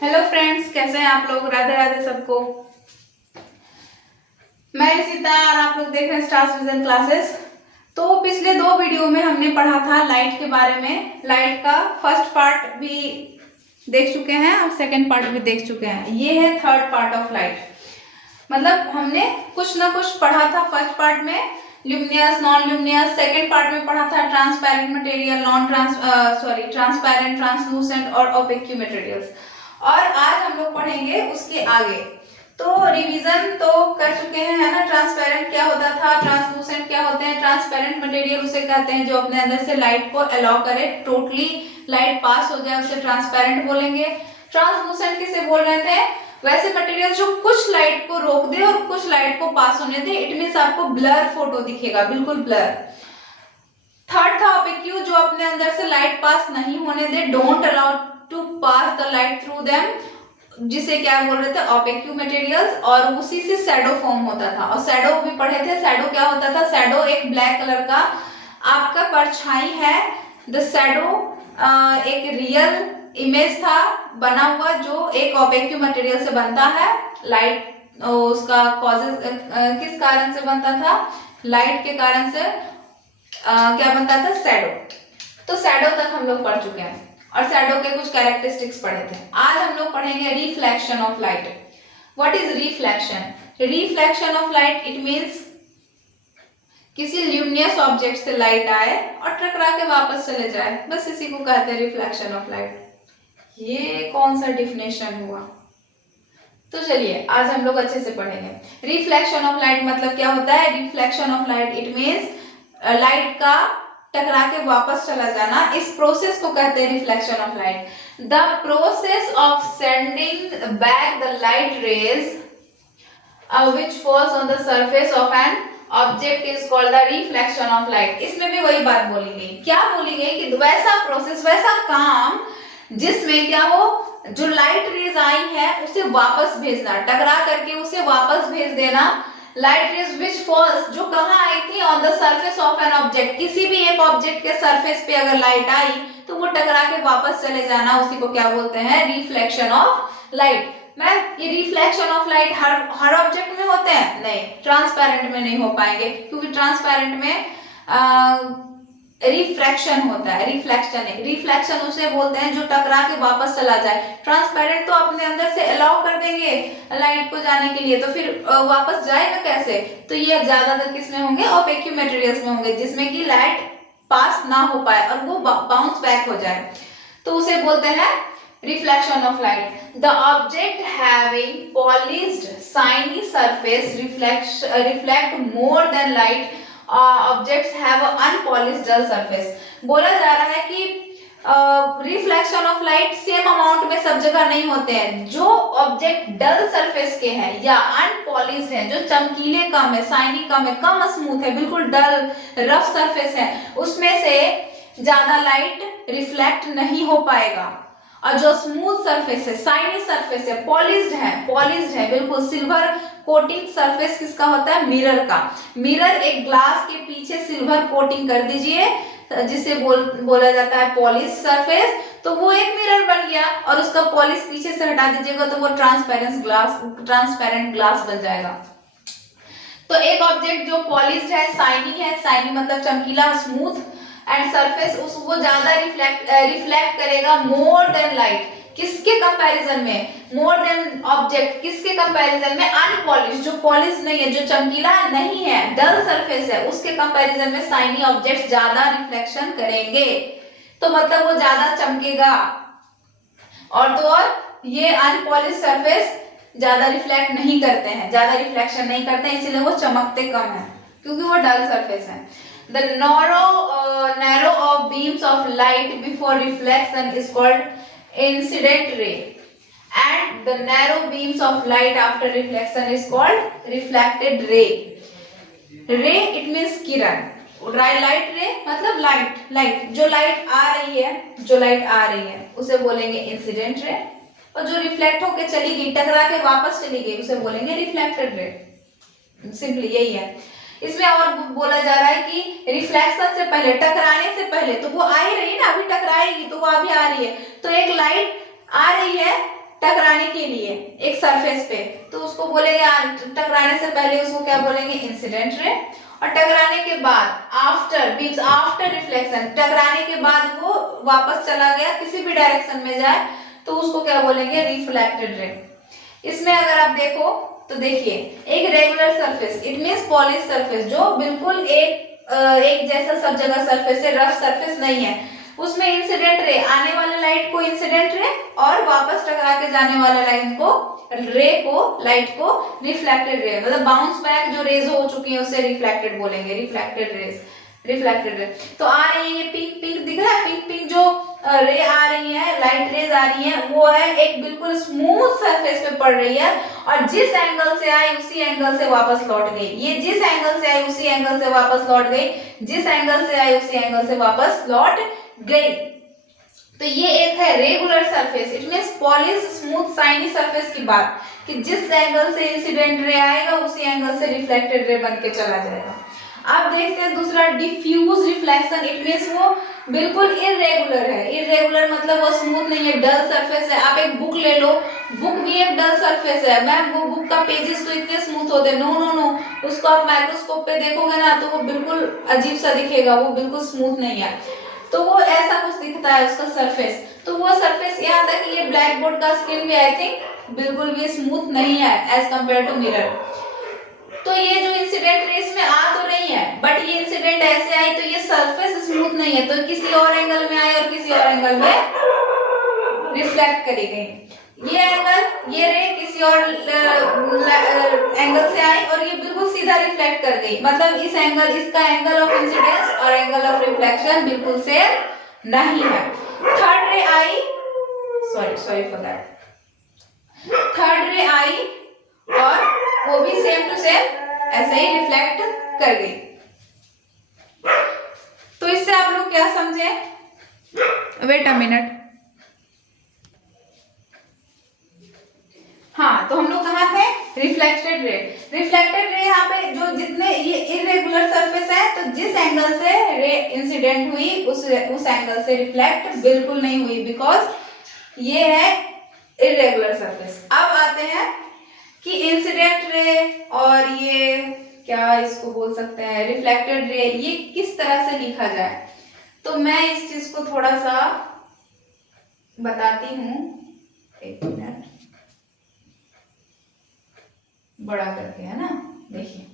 Hello friends, कैसे हैं आप लोग। राधे राधे सबको। मैं सीता और आप लोग देख रहे हैं स्टार्स विजन क्लासेस। तो पिछले दो वीडियो में हमने पढ़ा था लाइट के बारे में। लाइट का फर्स्ट पार्ट भी देख चुके हैं और सेकंड पार्ट भी देख चुके हैं। ये है थर्ड पार्ट ऑफ लाइट। मतलब हमने कुछ ना कुछ पढ़ा था फर्स्ट पार्ट में, luminous, non luminous. Second part में पढ़ा था ट्रांसपेरेंट मटेरियल, ट्रांसपेरेंट, ट्रांसलूसेंट और ओपेक मटेरियल्स। और आज हम लोग पढ़ेंगे उसके आगे। तो रिवीजन तो कर चुके हैं, है ना। ट्रांसपेरेंट क्या होता था, ट्रांसलूसेंट क्या होते हैं। ट्रांसपेरेंट मटेरियल उसे कहते हैं जो अपने अंदर से लाइट को अलाउ करे, टोटली लाइट पास हो जाए, उसे ट्रांसपेरेंट बोलेंगे। ट्रांसलूसेंट किसे बोल रहे थे, वैसे मटेरियल जो कुछ लाइट को रोक दे और कुछ लाइट को पास होने दे। इट मींस आपको ब्लर फोटो दिखेगा, बिल्कुल ब्लर। थर्ड था ओपेक्यू, जो अपने अंदर से लाइट पास नहीं होने दे, don't allow to pass the light through them, जिसे क्या बोल रहे थे, ओपेक्यू मटेरियल्स। और उसी से शैडो फॉर्म होता था। और शैडो भी पढ़े थे। शैडो क्या होता था, शैडो एक ब्लैक कलर का आपका परछाई है। द शैडो एक रियल इमेज था बना हुआ, जो एक ओपेक्यू मटेरियल से बनता है। लाइट उसका कॉजेज किस कारण से बनता था, लाइट के कारण से क्या बनता था, शैडो। तो शैडो तक हम लोग पढ़ चुके हैं और शैडो के कुछ कैरेक्टरिस्टिक्स पढ़े थे। आज हम लोग पढ़ेंगे reflection of light. What is reflection? Reflection of light it means किसी ल्यूमिनियस ऑब्जेक्ट से लाइट आए और टकरा के वापस चले जाए, बस इसी को कहते हैं रिफ्लेक्शन ऑफ लाइट। ये कौन सा डिफिनेशन हुआ? तो चलिए आज हम लोग अच्छे से पढ़ेंगे। रिफ्लेक्शन ऑफ लाइट मतलब क्या होता है। Reflection of light it means light का टकरा के वापस चला जाना, इस प्रोसेस को कहते हैं reflection of light. The process of sending back the light rays which falls on the surface of an object is called the reflection of light। इसमें भी वही बात बोली गई। क्या बोली गई कि वैसा प्रोसेस, वैसा काम जिसमें क्या हो, जो लाइट रेज आई है उसे वापस भेजना, टकरा करके उसे वापस भेज देना। लाइट रेज विच फॉल्स, जो कहाँ आई थी, on the surface of an object, किसी भी एक ऑब्जेक्ट के सरफेस पे अगर लाइट आई तो वो टकरा के वापस चले जाना, उसी को क्या बोलते हैं, रिफ्लेक्शन ऑफ लाइट। मैम ये reflection of light her object में होते हैं? नहीं, ट्रांसपेरेंट में नहीं हो पाएंगे, क्योंकि ट्रांसपेरेंट में रिफ्रैक्शन होता है। रिफ्लेक्शन उसे बोलते हैं जो टकरा के वापस चला जाए। ट्रांसपेरेंट तो अपने अंदर से अलाउ कर देंगे लाइट को जाने के लिए, तो फिर वापस जाएगा कैसे। तो ये ज्यादातर किस में होंगे, ओपेक्यू मटेरियल्स में होंगे, जिसमें कि लाइट पास ना हो पाए और वो बाउंस बैक हो जाए, तो उसे बोलते हैं reflection of light। The object having polished shiny surface reflect more than light objects have a unpolished dull surface। बोला जा रहा है कि reflection of light same amount में सब जगह नहीं होते हैं। जो ऑब्जेक्ट डल सरफेस के हैं या अनपॉलिश हैं, जो चमकीले कम है, शाइनी कम है, कम स्मूथ है, बिल्कुल डल रफ सरफेस है, उसमें से ज्यादा लाइट रिफ्लेक्ट नहीं हो पाएगा। और जो स्मूथ सरफेस है, शाइनी सरफेस है, पॉलिश्ड है बिल्कुल, सिल्वर कोटिंग सरफेस किसका होता है, मिरर का। मिरर एक ग्लास के पीछे सिल्वर कोटिंग कर दीजिए, जिसे बोला जाता है पॉलिश सरफेस, तो वो एक मिरर बन गया। और उसका पॉलिश पीछे से हटा दीजिएगा तो वो ट्रांसपेरेंट ग्लास बन जाएगा। तो एक ऑब्जेक्ट जो पॉलिश्ड है, शाइनी मतलब चमकीला, स्मूथ एंड सरफेस, वो ज्यादा रिफ्लेक्ट करेगा मोर देन लाइट। किसके कंपैरिजन में, मोर देन ऑब्जेक्ट किसके कंपैरिजन में, अनपॉलिश, जो पॉलिश नहीं है, जो चमकीला नहीं है, डल सरफेस है, उसके कंपैरिजन में शाइनी ऑब्जेक्ट्स ज्यादा रिफ्लेक्शन करेंगे, तो मतलब वो ज्यादा चमकेगा। और तो और ये अनपॉलिश सरफेस ज्यादा रिफ्लेक्ट नहीं करते हैं, ज्यादा रिफ्लेक्शन नहीं करते हैं, इसीलिए वो चमकते कम है, क्योंकि वो डल सरफेस है। The narrow of beams of light before reflection is called incident ray, and the narrow beams of light after reflection is called reflected ray। ray it means Kiran, light रे मतलब लाइट जो light आ रही है उसे बोलेंगे incident ray, और जो reflect होके चली गई, टकरा के वापस चली गई, उसे बोलेंगे रिफ्लेक्टेड रे। सिंपली यही है। इसमें और बोला जा रहा है कि रिफ्लेक्शन से पहले, टकराने से पहले, तो वो आ ही रही है ना, अभी टकराएगी तो वो अभी आ रही है, तो एक लाइट आ रही है टकराने के लिए एक सरफेस पे, तो उसको बोलेंगे टकराने से पहले उसको क्या बोलेंगे, इंसिडेंट रे। और टकराने के बाद आफ्टर रिफ्लेक्शन, टकराने के बाद वो वापस चला गया किसी भी डायरेक्शन में जाए तो उसको क्या बोलेंगे, रिफ्लेक्टेड रे। इसमें अगर आप देखो तो देखिए, एक regular surface it means polish surface, जो बिल्कुल एक जैसा सब जगह सरफेस है, रफ सरफेस नहीं है, उसमें इंसिडेंट रे, आने वाले लाइट को इंसिडेंट रे और वापस टकरा के जाने वाले लाइट को रिफ्लेक्टेड रे, मतलब बाउंस बैक जो रेज हो चुकी है उसे रिफ्लेक्टेड बोलेंगे, रिफ्लेक्टेड रे। तो आ रही है, पिंक दिख रहा है, पिंक जो रे आ रही है, लाइट रेज आ रही है, वो है एक बिल्कुल स्मूथ सरफेस पे पड़ रही है और जिस एंगल से आई उसी एंगल से वापस लौट गई। ये जिस एंगल से आई उसी एंगल से वापस लौट गई, जिस एंगल से आई उसी एंगल से वापस लौट गई। तो ये एक है regular surface, it means polish smooth shiny surface की बात, कि जिस एंगल से इंसिडेंट रे आएगा उसी एंगल से रिफ्लेक्टेड रे बन के चला जाएगा। अब देखते हैं दूसरा, डिफ्यूज रिफ्लेक्शन, इट मींस वो बिल्कुल इरेगुलर है। इरेगुलर मतलब वो स्मूथ नहीं है, डल सरफेस है। आप एक बुक ले लो, बुक भी एक डल सरफेस है, मैम वो बुक का पेजेस तो इतने स्मूथ होते हैं, नो, उसको आप माइक्रोस्कोप पे देखोगे ना तो वो बिल्कुल अजीब सा दिखेगा, वो बिल्कुल स्मूथ नहीं है, तो वो ऐसा कुछ दिखता है उसका सरफेस। तो वो सरफेस, यहाँ तक ये ब्लैक बोर्ड का स्क्रीन भी आई थिंक बिल्कुल भी स्मूथ नहीं है एज कम्पेयर टू मिरर। तो ये जो इंसिडेंट रेस में आ तो रही है, बट ये इंसिडेंट ऐसे आई तो ये सरफेस स्मूथ नहीं है, तो किसी और एंगल में आई और किसी और एंगल में रिफ्लेक्ट करी गई। ये एंगल, ये रे किसी और एंगल से आई और ये बिल्कुल सीधा रिफ्लेक्ट कर गई, मतलब इस एंगल, इसका एंगल ऑफ इंसिडेंस और एंगल ऑफ रिफ्लेक्शन बिल्कुल सेम नहीं है। थर्ड रे आई, सॉरी फॉर दैट, थर्ड रे आई और वो भी सेम टू सेम ऐसे ही रिफ्लेक्ट कर गई। तो इससे आप लोग क्या समझे, वेट अ मिनट, हाँ, तो हम लोग कहाँ थे, रिफ्लेक्टेड रे यहाँ पे जो जितने ये इरेगुलर सरफेस है, तो जिस एंगल से रे इंसिडेंट हुई उस एंगल से रिफ्लेक्ट बिल्कुल नहीं हुई, बिकॉज ये है इरेगुलर सरफेस। अब आते हैं कि इंसिडेंट रे और ये क्या इसको बोल सकते हैं, रिफ्लेक्टेड रे, ये किस तरह से लिखा जाए। तो मैं इस चीज को थोड़ा सा बताती हूँ, एक मिनट, बड़ा करके, है ना, देखिए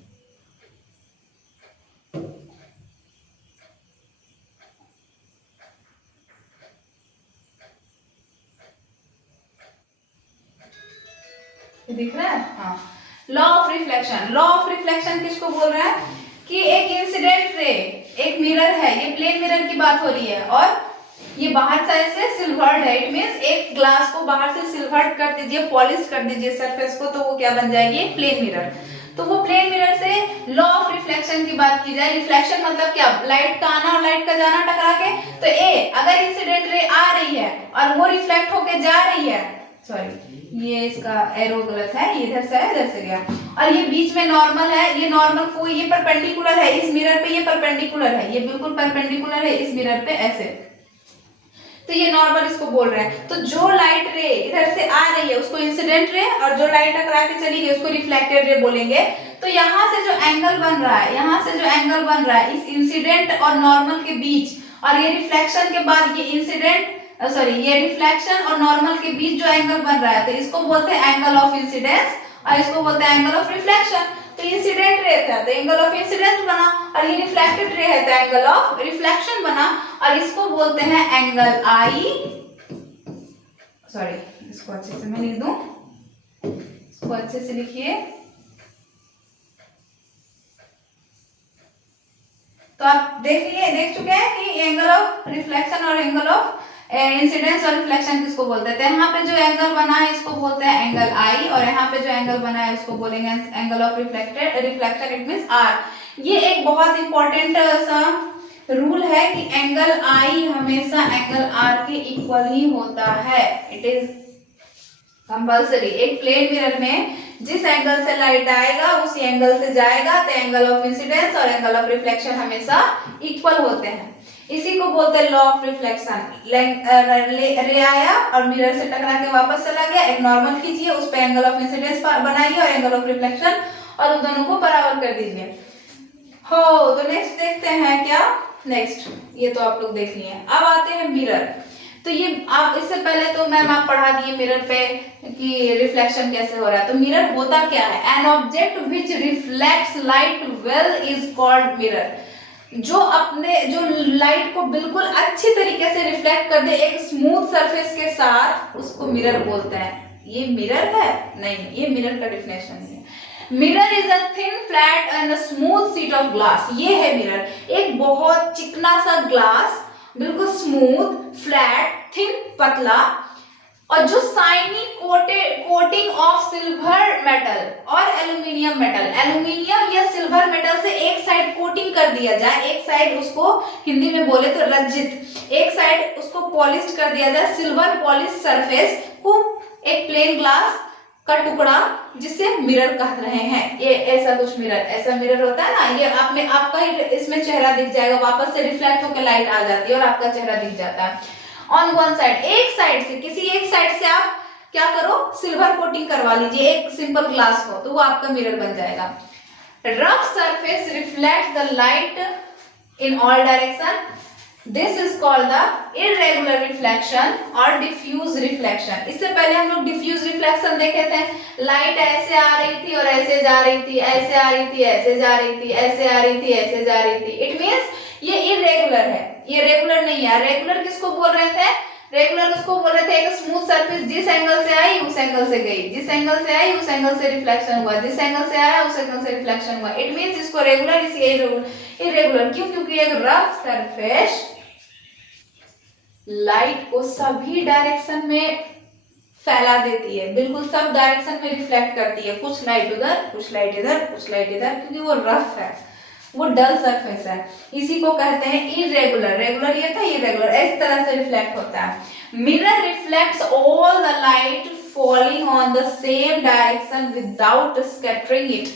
दिख रहा है, हाँ। लॉ ऑफ रिफ्लेक्शन किसको बोल रहा है, कि एक इंसिडेंट रे, एक मिरर है, ये प्लेन मिरर की बात हो रही है और ये बाहर साइड से सिल्वर्ड है, इट मींस एक ग्लास को बाहर से सिल्वर्ड कर दीजिए, पॉलिश कर दीजिए सरफेस को, तो वो क्या बन जाएगी, प्लेन मिरर। तो वो प्लेन मिरर से लॉ ऑफ रिफ्लेक्शन की बात की जाए, रिफ्लेक्शन मतलब क्या, लाइट का आना और लाइट का जाना टकरा के, तो अगर इंसिडेंट रे आ रही है और वो रिफ्लेक्ट होके जा रही है, सॉरी ये इसका एरो गलत है, ये इधर से है, इधर से गया, और ये बीच में नॉर्मल है, ये नॉर्मल को ये परपेंडिकुलर है इस मिरर पे, ये परपेंडिकुलर है, ये बिल्कुल परपेंडिकुलर है इस मिरर पे ऐसे, तो ये नॉर्मल इसको बोल रहे हैं। तो जो लाइट रे इधर से आ रही है उसको इंसिडेंट रे और जो लाइट टकरा के चली गई उसको रिफ्लेक्टेड रे बोलेंगे। तो यहाँ से जो एंगल बन रहा है, यहाँ से जो एंगल बन रहा है इस इंसिडेंट और नॉर्मल के बीच, और ये रिफ्लेक्शन के बाद ये ये रिफ्लेक्शन और नॉर्मल के बीच जो एंगल बन रहा है, तो इसको बोलते हैं एंगल ऑफ इंसिडेंस और इसको बोलते हैं एंगल ऑफ रिफ्लेक्शन। तो इंसिडेंट रे था तो एंगल ऑफ इंसिडेंस बना, और ये रिफ्लेक्टेड रे है तो एंगल ऑफ रिफ्लेक्शन बना, और इसको बोलते हैं एंगल आई, सॉरी इसको अच्छे से मैं लिख दूं, इसको अच्छे से लिखिए। तो आप देख चुके हैं कि एंगल ऑफ रिफ्लेक्शन और एंगल ऑफ इंसिडेंस और रिफ्लेक्शन किसको बोलते हैं। यहाँ पे जो एंगल बना है इसको बोलते हैं एंगल आई, और यहाँ पे जो एंगल बना है उसको बोलेंगे angle of reflection, it means R. ये एक बहुत इंपॉर्टेंट सा रूल है कि एंगल आई हमेशा एंगल आर के इक्वल ही होता है, इट इज कंपल्सरी। एक प्लेन मिरर में जिस एंगल से लाइट आएगा उसी एंगल से जाएगा, तो एंगल ऑफ इंसिडेंस और एंगल ऑफ रिफ्लेक्शन हमेशा इक्वल होते हैं। इसी को बोलते हैं लॉ ऑफ रिफ्लेक्शन। रे आया और मिरर से टकरा के वापस चला गया, एक नॉर्मल खींचिए, उस पे एंगल ऑफ इंसिडेंस बनाइए और एंगल ऑफ रिफ्लेक्शन, और उन दोनों को बराबर कर दीजिए। हो तो नेक्स्ट देखते हैं क्या, नेक्स्ट ये तो आप लोग देख लिए। अब आते हैं मिरर। तो ये आप इससे पहले तो मैम आप पढ़ा दिए मिरर पे कि रिफ्लेक्शन कैसे हो रहा है। तो मिरर होता क्या है, an object which reflects light well is called mirror. जो लाइट को बिल्कुल अच्छी तरीके से रिफ्लेक्ट कर दे एक स्मूथ सरफेस के साथ, उसको मिरर बोलते हैं। ये मिरर है? नहीं, ये मिरर का डेफिनेशन नहीं है। Mirror is a thin flat and smooth sheet of glass. ये है मिरर, एक बहुत चिकना सा ग्लास, बिल्कुल स्मूथ, फ्लैट, थिन, पतला, और जो shiny coating of silver metal और एल्यूमिनियम मेटल। एल्यूमिनियम या सिल्वर मेटल से एक साइड कोटिंग कर दिया जाए, एक साइड उसको हिंदी में बोले तो रंजित, एक साइड उसको पॉलिश कर दिया जाए, सिल्वर पॉलिश सरफेस को एक प्लेन ग्लास का टुकड़ा, जिसे मिरर कह रहे हैं। ये ऐसा कुछ मिरर, ऐसा मिरर होता है ना, ये आपका ही इसमें चेहरा दिख जाएगा, वापस से रिफ्लेक्ट होकर लाइट आ जाती है और आपका चेहरा दिख जाता है। ऑन वन साइड, एक साइड से, किसी एक साइड से आप क्या करो, सिल्वर कोटिंग करवा लीजिए एक सिंपल ग्लास को, तो वो आपका मिरर बन जाएगा। Rough surface reflect the light in all direction, this is called the irregular reflection और डिफ्यूज रिफ्लेक्शन। इससे पहले हम लोग डिफ्यूज रिफ्लेक्शन देखे थे, लाइट ऐसे आ रही थी और ऐसे जा रही थी, ऐसे आ रही थी, ऐसे जा रही थी, ऐसे आ रही थी, ऐसे जा रही थी। इट मीन्स ये इरेगुलर है, ये रेगुलर नहीं है। रेगुलर किसको बोल रहे थे, रेगुलर उसको बोल रहे थे एक स्मूथ सरफेस जिस एंगल से आई उस एंगल से गई, जिस एंगल से आई उस एंगल से रिफ्लेक्शन हुआ, जिस एंगल से आया उस एंगल से रिफ्लेक्शन हुआ। इट मीन्स इसको रेगुलर, इसलिए इरेगुलर। क्यों? क्योंकि एक रफ सरफेस लाइट को सभी डायरेक्शन में फैला देती है, बिल्कुल सब डायरेक्शन में रिफ्लेक्ट करती है, कुछ लाइट उधर, कुछ लाइट इधर, कुछ लाइट इधर, क्योंकि वो रफ है, वो डल सरफेस है। इसी को कहते हैं इरेगुलर। रेगुलर ये था, इरेगुलर इस तरह से रिफ्लेक्ट होता है। Mirror reflects all the light falling on the same direction without scattering it.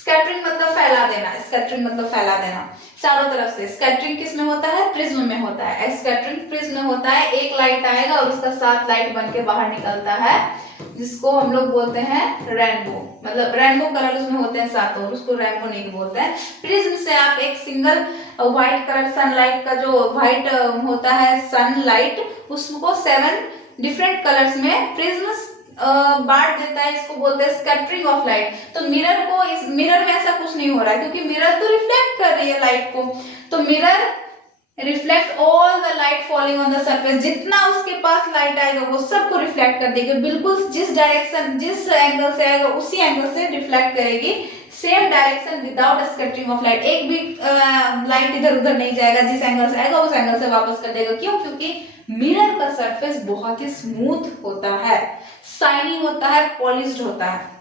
Scattering मतलब फैला देना, स्कैटरिंग मतलब फैला देना चारों तरफ से। स्कैटरिंग किस में होता है, प्रिज्म में होता है। स्कैटरिंग प्रिज्म में होता है, एक लाइट आएगा और उसका 7 लाइट बन के बाहर निकलता है, जिसको हम लोग बोलते हैं रेनबो। मतलब रेनबो कलर उसमें होते हैं 7, और उसको रेनबो नहीं बोलते हैं। प्रिज्म से आप एक सिंगल व्हाइट कलर सनलाइट का जो व्हाइट होता है सनलाइट, उसको 7 डिफरेंट कलर्स में प्रिज्म बांट देता है, इसको बोलते हैं स्कैटरिंग ऑफ लाइट। तो मिरर को, इस मिरर में ऐसा कुछ नहीं हो रहा है, क्योंकि मिरर तो रिफ्लेक्ट कर रही है लाइट को। तो mirror reflect all the light falling on the surface, जितना उसके पास लाइट आएगा वो सबको रिफ्लेक्ट कर देगी, बिल्कुल जिस डायरेक्शन, जिस एंगल से आएगा उसी एंगल से रिफ्लेक्ट करेगी, same direction without scattering of light. एक भी लाइट इधर उधर नहीं जाएगा, जिस एंगल से आएगा उस एंगल से वापस कर देगा। क्यों? क्योंकि मिरर का सरफेस बहुत ही स्मूथ होता है, शाइनी होता है, पॉलिश्ड होता है।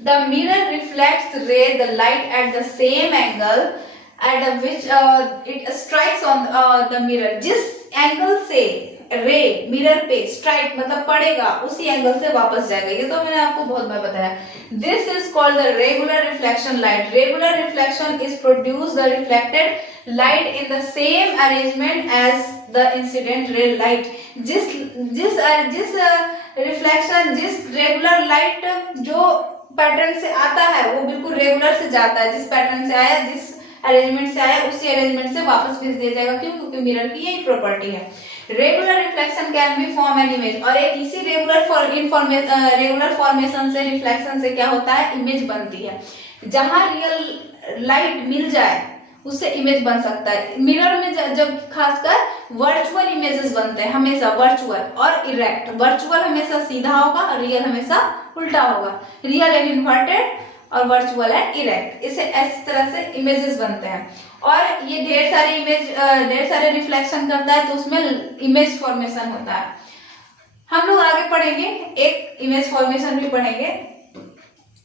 The mirror reflects the light at the same angle at which it strikes on the mirror. जिस एंगल से रे मिरर पे स्ट्राइक मतलब पड़ेगा, उसी एंगल से वापस जाएगा। ये तो मैंने आपको बहुत बार बताया। This is called the regular reflection light. Regular reflection is produce the reflected light in the same arrangement as the incident ray light. जिस रिफ्लेक्शन, जिस रेगुलर लाइट जो पैटर्न से आता है वो बिल्कुल रेगुलर से जाता है, जिस पैटर्न से आया, जिस अरेंजमेंट से आया उसी अरेंजमेंट से वापस भेज दिया जाएगा। क्यों? क्योंकि मिरर की यही प्रॉपर्टी है। Regular reflection can be form an image, और एक इसी रेगुलर फॉर्मेशन से, रिफ्लेक्शन से क्या होता है, इमेज बनती है। जहां रियल लाइट मिल जाए उससे इमेज बन सकता है। मिरर में जब खासकर वर्चुअल इमेजेस बनते हैं, हमेशा वर्चुअल और इरेक्ट। वर्चुअल हमेशा सीधा होगा और रियल हमेशा उल्टा होगा। रियल एंड इन्वर्टेड और वर्चुअल एंड इरेक्ट, इसे इस तरह से इमेजेस बनते हैं। और ये ढेर सारे रिफ्लेक्शन करता है, तो उसमें इमेज फॉर्मेशन होता है। हम लोग आगे पढ़ेंगे, एक इमेज फॉर्मेशन भी पढ़ेंगे,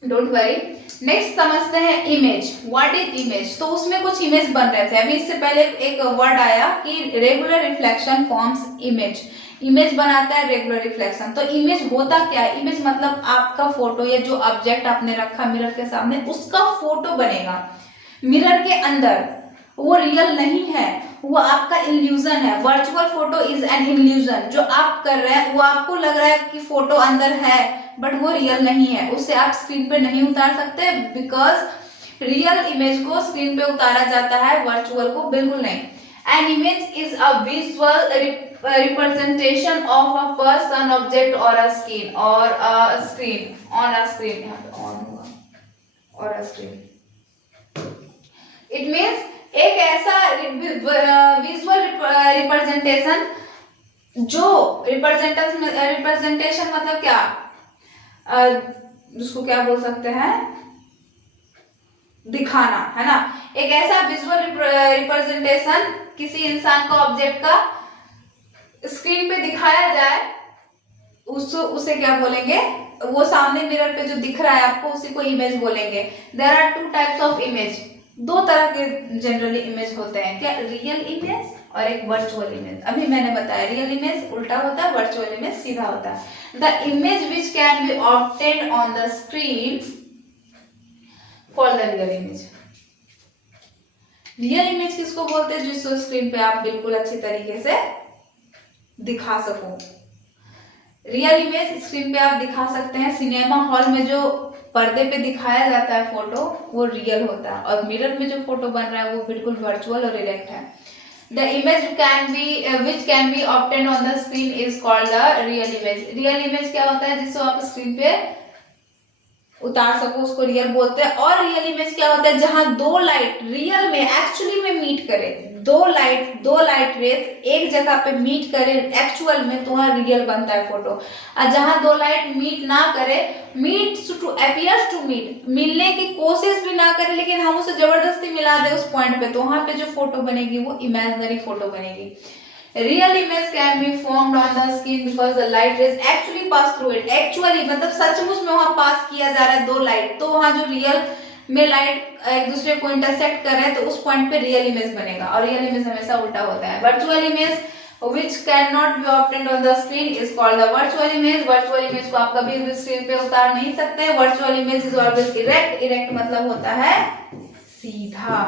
डोंट वरी। नेक्स्ट समझते हैं इमेज। What is image? तो उसमें कुछ इमेज बन रहे थे। अभी इससे पहले एक वर्ड आया कि regular reflection forms image. Image बनाता है रेगुलर रिफ्लेक्शन। तो इमेज होता क्या है? इमेज मतलब आपका फोटो या जो ऑब्जेक्ट आपने रखा मिरर के सामने, उसका फोटो बनेगा मिरर के अंदर। वो रियल नहीं है, वो आपका इल्यूजन है। Virtual photo is an illusion. जो आप कर रहे हैं वो आपको लग रहा है कि फोटो अंदर है, बट वो रियल नहीं है। उसे आप स्क्रीन पे नहीं उतार सकते, बिकॉज रियल इमेज को स्क्रीन पे उतारा जाता है, वर्चुअल को बिल्कुल नहीं। An image is a visual representation of a person, object और अ स्क्रीन और a screen on a screen. यहाँ पे ऑन होगा और अ स्क्रीन। इट मीन्स एक ऐसा विजुअल रिप्रेजेंटेशन, जो रिप्रेजेंटेशन मतलब क्या, उसको क्या बोल सकते हैं, दिखाना, है ना। एक ऐसा विजुअल रिप्रेजेंटेशन किसी इंसान का, ऑब्जेक्ट का स्क्रीन पे दिखाया जाए, उसे क्या बोलेंगे, वो सामने मिरर पे जो दिख रहा है आपको, उसी को इमेज बोलेंगे। There are two types of image. दो तरह के जनरली इमेज होते हैं, क्या, रियल इमेज और एक वर्चुअल इमेज। अभी मैंने बताया रियल इमेज उल्टा होता है, वर्चुअल इमेज सीधा होता है। The image which can be obtained on the screen for the real image. Real image किसको बोलते हैं, जिसको स्क्रीन पे आप बिल्कुल अच्छी तरीके से दिखा सको। रियल इमेज स्क्रीन पे आप दिखा सकते हैं। सिनेमा हॉल में जो पर्दे पे दिखाया जाता है फोटो, वो रियल होता है, और मिरर में जो फोटो बन रहा है वो बिल्कुल वर्चुअल और इरेक्ट है। The image can be which can be obtained on the screen is called the real image. Real image क्या होता है, जिसको आप स्क्रीन पे उतार सको, उसको रियल बोलते हैं। और रियल इमेज क्या होता है, जहां दो लाइट रियल में एक्चुअली में मीट करे, दो लाइट रेस एक जगह पे मीट करे एक्चुअल में, तो वहां रियल बनता है फोटो। और जहां दो लाइट मीट ना करे, meet to appears to meet, मिलने की कोशिश भी ना करे, लेकिन हम उसे जबरदस्ती मिला दे उस पॉइंट पे, तो वहां पे जो फोटो बनेगी वो इमेजिनरी फोटो बनेगी। Real image can be formed on the screen because the light rays actually pass through it. Actually मतलब सचमुच में वहां पास किया जा रहा है दो लाइट, तो वहां जो रियल में लाइट एक दूसरे को इंटरसेक्ट कर रहे हैं, तो उस पॉइंट पे रियल इमेज बनेगा। और रियल इमेज हमेशा उल्टा होता है। Virtual image which cannot be obtained on the screen is called the virtual image। Virtual image को आप कभी भी स्क्रीन पे उतार नहीं सकते। Virtual image is always erect. Erect मतलब होता है सीधा।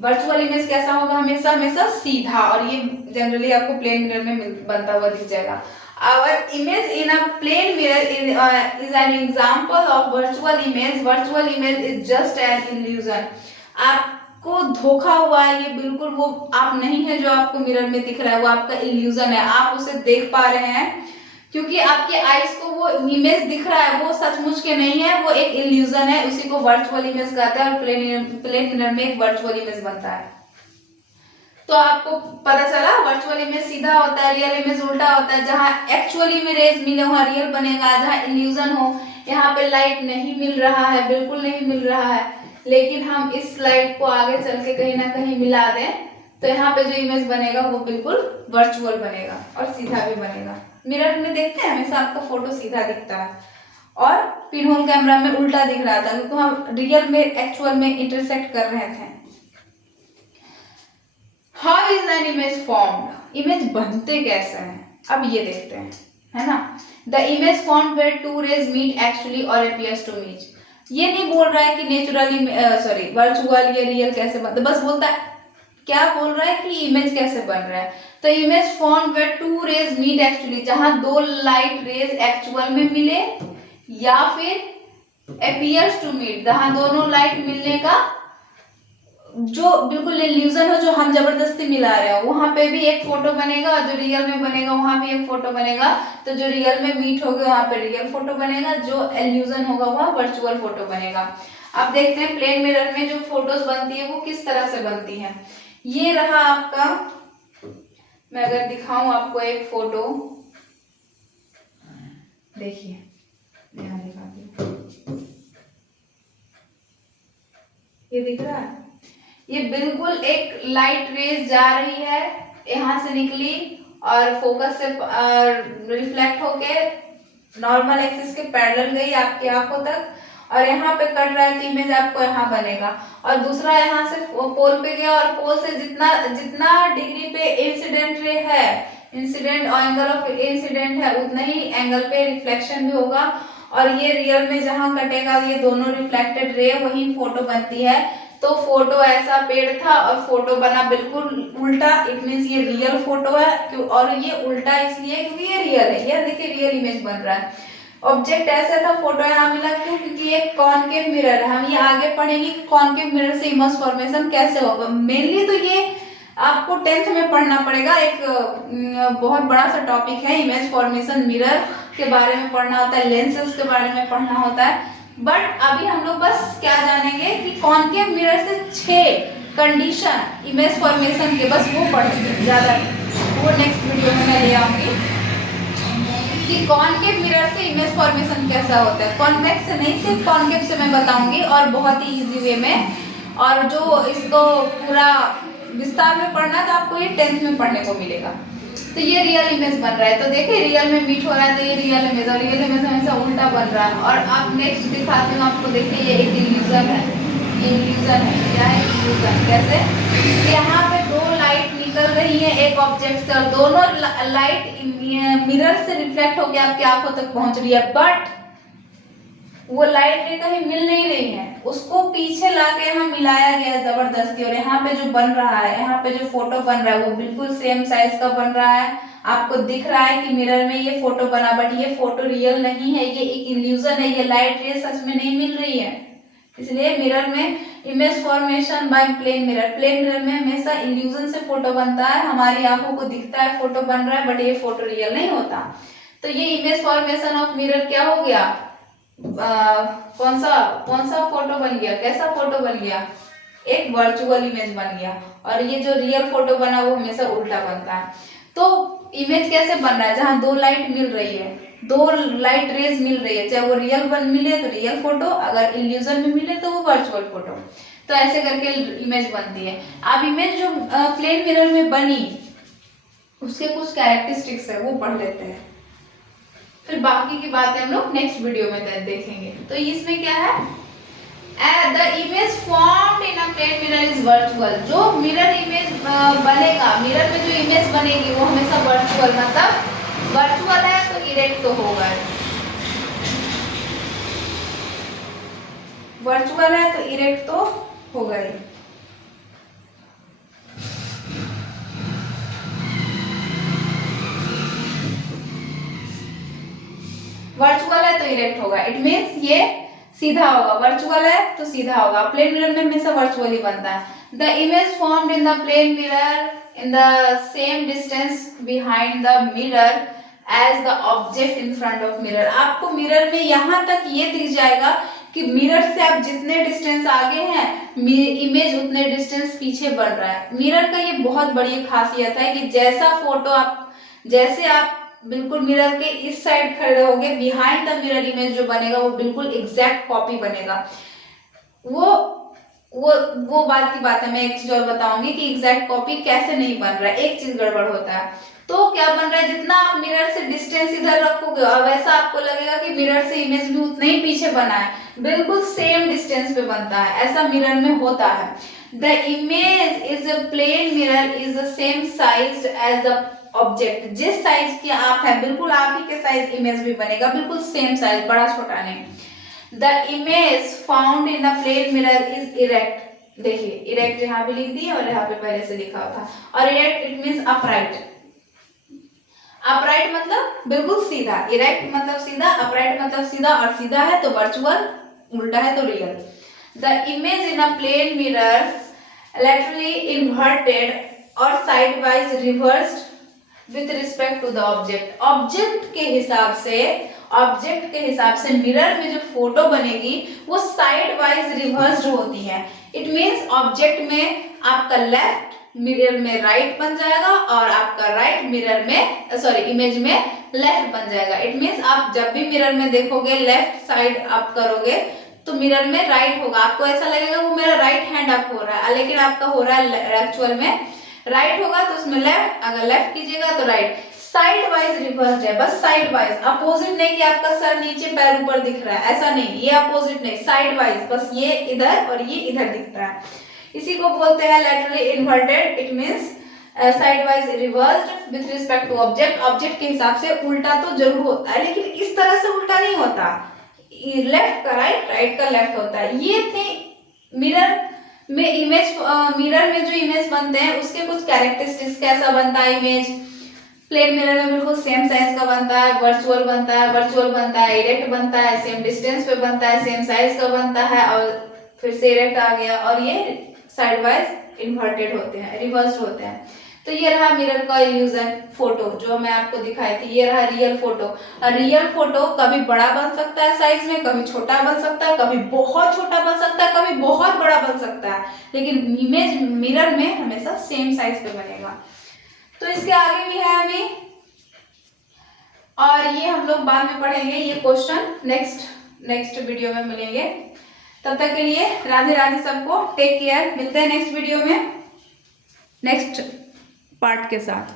वर्चुअल इमेज कैसा होगा, हमेशा सीधा, और ये जनरली आपको प्लेन मिरर में बनता हुआ दिख जाएगा। Our image in a plane mirror is an example of virtual image. Virtual image is just an illusion. आपको धोखा हुआ है, ये बिल्कुल वो आप नहीं है जो आपको मिरर में दिख रहा है, वो आपका इल्यूजन है। आप उसे देख पा रहे हैं क्योंकि आपके आईज को वो इमेज दिख रहा है, वो सचमुच के नहीं है, वो एक इल्यूजन है। उसी को वर्चुअल इमेज कहते हैं, और प्लेन मिरर में एक वर्चुअल इमेज बनता है। तो आपको पता चला वर्चुअल इमेज सीधा होता है, रियल इमेज उल्टा होता है। जहां एक्चुअली में रेज मिले वहां रियल बनेगा, जहां इल्यूजन हो, यहाँ पे लाइट नहीं मिल रहा है, बिल्कुल नहीं मिल रहा है, लेकिन हम इस लाइट को आगे चल के कहीं ना कहीं मिला दें, तो यहाँ पे जो इमेज बनेगा वो बिल्कुल वर्चुअल बनेगा और सीधा भी बनेगा। मिरर में देखते हैं हमेशा आपका फोटो सीधा दिखता है, और पिनहोल कैमरा में उल्टा दिख रहा था, क्योंकि हम रियल में एक्चुअल में इंटरसेक्ट कर रहे थे। How is an image formed. Image बनते कैसे हैं, अब ये देखते हैं, है ना। The image formed where two rays meet actually और अपीयर्स टू मीट। ये नहीं बोल रहा है कि नेचुरली वर्चुअल या रियल कैसे बनता, बस बोलता है, क्या बोल रहा है कि इमेज कैसे बन रहा है। तो image formed where two rays meet actually, जहां दो लाइट रेज एक्चुअल में मिले, या फिर अपीयर्स टू मीट, जहां दोनों लाइट मिलने का जो बिल्कुल इल्यूजन हो, जो हम जबरदस्ती मिला रहे हो, वहां पे भी एक फोटो बनेगा, और जो रियल में बनेगा वहां भी एक फोटो बनेगा। तो जो रियल में मीट होगा वहां पे रियल फोटो बनेगा, जो इल्यूजन होगा वहां वर्चुअल फोटो बनेगा। अब देखते हैं प्लेन मिरर में जो फोटोज बनती है वो किस तरह से बनती है। ये रहा आपका, मैं अगर दिखाऊं आपको एक फोटो, देखिए, ध्यान दिखाती हूं, ये दिख रहा है, ये बिल्कुल एक लाइट रेज जा रही है, यहां से निकली और फोकस से रिफ्लेक्ट होके नॉर्मल एक्सिस के पैरेलल गई आपकी आंखों तक, और यहाँ पे कट रहा है तो इमेज आपको यहाँ बनेगा। और दूसरा यहाँ से पोल पे गया, और पोल से जितना डिग्री पे इंसिडेंट रे है, इंसिडेंट और एंगल ऑफ इंसिडेंट है, उतना ही एंगल पे रिफ्लेक्शन भी होगा। और ये रियल में जहां कटेगा, ये दोनों रिफ्लेक्टेड रे, वही फोटो बनती है। तो फोटो ऐसा पेड़ था और फोटो बना बिल्कुल उल्टा, इट मीन्स ये रियल फोटो है। और ये उल्टा इसलिए क्योंकि ये रियल है, ये देखिए रियल इमेज बन रहा है। ऑब्जेक्ट ऐसा था, फोटो यहाँ मिला क्यों, क्योंकि ये कॉनकेव मिरर है। हम ये आगे पढ़ेंगे कॉनकेव मिरर से इमेज फॉर्मेशन कैसे होगा। मेनली तो ये आपको 10th में पढ़ना पड़ेगा, एक बहुत बड़ा सा टॉपिक है इमेज फॉर्मेशन, मिरर के बारे में पढ़ना होता है, लेंसेज के बारे में पढ़ना होता है। बट अभी हम लोग बस क्या जानेंगे कि कॉनकेव मिरर से 6 कंडीशन इमेज फॉर्मेशन के, बस वो पढ़ेंगे, ज्यादा वो नेक्स्ट वीडियो में मैं ले आऊंगी कि कॉनकेव मिरर से इमेज फॉर्मेशन कैसा होता है। कॉन्वेक्स से नहीं, सिर्फ कॉनकेव से मैं बताऊंगी और बहुत ही इजी वे में। और जो इसको पूरा विस्तार में पढ़ना है तो आपको ये 10th में पढ़ने को मिलेगा। तो ये रियल इमेज बन रहा है, तो देखिए रियल में मीट हो रहा है, तो ये रियल इमेज, और रियल इमेज हमेशा उल्टा बन रहा है। और आप नेक्स्ट दिखाती हूँ आपको, देखिए ये एक इल्यूजन है, ये इल्यूजन है, क्या है इल्यूजन, कैसे, यहाँ पे 2 लाइट निकल रही है एक ऑब्जेक्ट से, और दोनों लाइट मिरर से रिफ्लेक्ट होकर आपकी आंखों तक पहुंच रही है, बट वो लाइट रे कहीं मिल नहीं रही है, उसको पीछे लाके यहाँ मिलाया गया जबरदस्ती। और यहाँ पे जो बन रहा है, यहाँ पे जो फोटो बन रहा है वो बिल्कुल सेम साइज का बन रहा है। आपको दिख रहा है कि मिरर में ये फोटो बना, बट ये फोटो रियल नहीं है, ये एक इल्यूजन है, ये लाइट रे सच में नहीं मिल रही है। इसलिए मिरर में image formation by plane mirror, plane mirror में हमेशा इल्यूजन से फोटो बनता है, हमारी आंखों को दिखता है फोटो बन रहा है, बट ये फोटो रियल नहीं होता। तो ये इमेज फॉर्मेशन ऑफ मिरर क्या हो गया, कौन सा फोटो बन गया, कैसा फोटो बन गया, एक वर्चुअल इमेज बन गया। और ये जो रियल फोटो बना वो हमेशा उल्टा बनता है। तो इमेज कैसे बन रहा है, जहाँ 2 लाइट मिल रही है, 2 लाइट रेज मिल रही है, चाहे वो रियल मिले तो रियल फोटो, अगर इल्यूजन में मिले तो वो वर्चुअल फोटो। तो ऐसे करके इमेज बनती है। अब इमेज जो प्लेन मिरर में बनी उसके कुछ कैरेक्टरिस्टिक्स है वो पढ़ लेते हैं, फिर बाकी की बातें हम लोग नेक्स्ट वीडियो में देखेंगे। तो इसमें क्या है, the image formed in a plane mirror is virtual. जो मिरर इमेज बनेगा, मिरर में जो इमेज बनेगी वो हमेशा वर्चुअल, मतलब वर्चुअल है तो इरेक्ट तो होगा, वर्चुअल है तो इरेक्ट तो होगा ही। वर्चुअल है तो इरेक्ट होगा, इट मीन्स ये सीधा होगा, वर्चुअल है तो सीधा होगा। प्लेन मिरर में हमेशा वर्चुअल ही बनता है। The image formed in the plane mirror in the same distance behind the mirror as the object in front of mirror. आपको मिरर में यहाँ तक ये दिख जाएगा कि मिरर से आप जितने डिस्टेंस आगे हैं इमेज उतने डिस्टेंस पीछे बन रहा है। मिरर का ये बहुत बड़ी खासियत है कि जैसे आप बिल्कुल मिरर के इस साइड खड़े होगे, बिहाइंड द मिरर इमेज जो बनेगा वो बिल्कुल एग्जैक्ट कॉपी बनेगा। वो बात की बात है, मैं एक चीज और बताऊंगी कि एग्जैक्ट कॉपी कैसे नहीं बन रहा है, एक चीज गड़बड़ होता है। तो क्या बन रहा है, जितना आप मिरर से डिस्टेंस इधर रखोगे और वैसा आपको लगेगा कि मिरर से इमेज भी उतना ही पीछे बना है, बिल्कुल सेम डिस्टेंस पे बनता है, ऐसा मिरर में होता है। The image is a plane mirror is the same size as the object. जिस साइज के आप है बिल्कुल आप ही के साइज इमेज भी बनेगा, बिल्कुल सेम साइज, बड़ा छोटा नहीं। The image found in the plane mirror is erect. देखिए इरेक्ट यहाँ पे लिख दी और यहाँ पे पहले से लिखा था। और erect it means upright. Upright मतलब बिल्कुल सीधा, इरेक्ट मतलब सीधा, अपराइट मतलब सीधा, और सीधा है तो वर्चुअल, उल्टा है तो real. The image in a plane mirror laterally inverted और sidewise reversed with respect to the object. Object के हिसाब से मिरर में जो फोटो बनेगी वो साइड वाइज रिवर्स्ड होती है। इट मीन्स ऑब्जेक्ट में आपका लेफ्ट मिरर में राइट बन जाएगा और आपका राइट मिरर में इमेज में लेफ्ट बन जाएगा। इट मीन्स आप जब भी मिरर में देखोगे लेफ्ट साइड आप करोगे तो मिरर में राइट होगा, आपको ऐसा लगेगा वो मेरा राइट हैंड अप हो रहा है, लेकिन आपका हो रहा है एक्चुअल में राइट होगा तो उसमें लेफ्ट, अगर लेफ्ट कीजिएगा तो राइट। साइड वाइज रिवर्स्ड है, बस साइड वाइज, अपोजिट नहीं कि आपका सर नीचे पैर ऊपर दिख रहा है, ऐसा नहीं, ये अपोजिट नहीं, साइड वाइज, बस ये इधर और ये इधर दिख रहा है। इसी को बोलते हैं laterally inverted. It means side wise reversed with respect to object. Object के हिसाब से उल्टा तो जरूर होता है, लेकिन इस तरह से उल्टा नहीं होता, लेफ्ट का राइट, राइट का लेफ्ट होता है। ये थे मिरर में इमेज, मिरर में जो इमेज बनते हैं उसके कुछ कैरेक्टरिस्टिक्स, कैसा बनता है इमेज। प्लेन मिरर में बिल्कुल सेम साइज का बनता है, वर्चुअल बनता है, इरेक्ट बनता है, सेम डिस्टेंस पे बनता है, सेम साइज का बनता है, और फिर से इरेक्ट आ गया, और ये साइड वाइज इन्वर्टेड होते हैं, रिवर्स्ड होते हैं। तो ये रहा मिरर का इल्यूजन फोटो जो मैं आपको दिखाई थी। ये रहा रियल फोटो। और रियल फोटो कभी बड़ा बन सकता है साइज में, कभी छोटा बन सकता है, कभी बहुत छोटा बन सकता है, कभी बहुत बड़ा बन सकता है, लेकिन इमेज मिरर में हमेशा सेम साइज पे बनेगा। तो इसके आगे भी है अभी, और ये हम लोग बाद में पढ़ेंगे ये क्वेश्चन, नेक्स्ट वीडियो में मिलेंगे। तब तक के लिए राधे राधे सबको, टेक केयर। मिलते हैं नेक्स्ट वीडियो में नेक्स्ट पार्ट के साथ।